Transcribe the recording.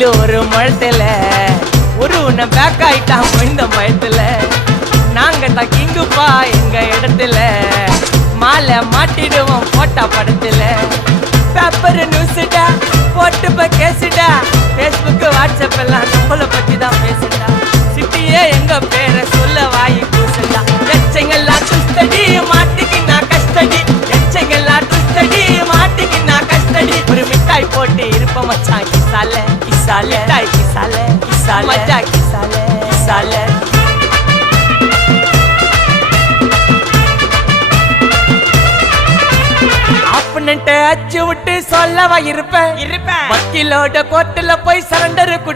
மயில் ஒரு முழத்துல ஒரு உன்னை பேக் ஆயிட்டான் இந்த பயத்துல. நாங்க தான் கிங்குப்பா எங்க இடத்துல, மாலை மாட்டிடுவோம் போட்டா படத்துல. பேப்பர் நியூஸ்டா போட்டு கேசுடா, பேஸ்புக் வாட்ஸ்அப் எல்லாம் நம்மளை பத்தி தான் பேசுடா. சிட்டியே எங்க பேரை சொல்ல வாயி கூசுடா. எச்சங்கெல்லாம் துஸ்தடி மாட்டிக்கினா கஸ்டடி, எச்சங்கெல்லாம் துஸ்தடி மாட்டிக்கினா கஸ்டடி. ஒரு மிட்டாய் போட்டு இருப்ப மச்சான் கிசால கிசால மிட்டாய் கிசால கிசால மச்சா கிசால கிசால. அச்சு விட்டு சொல்லவா இருப்பேன் வக்கீலோட கோர்ட்டுல போய் சரண்டர்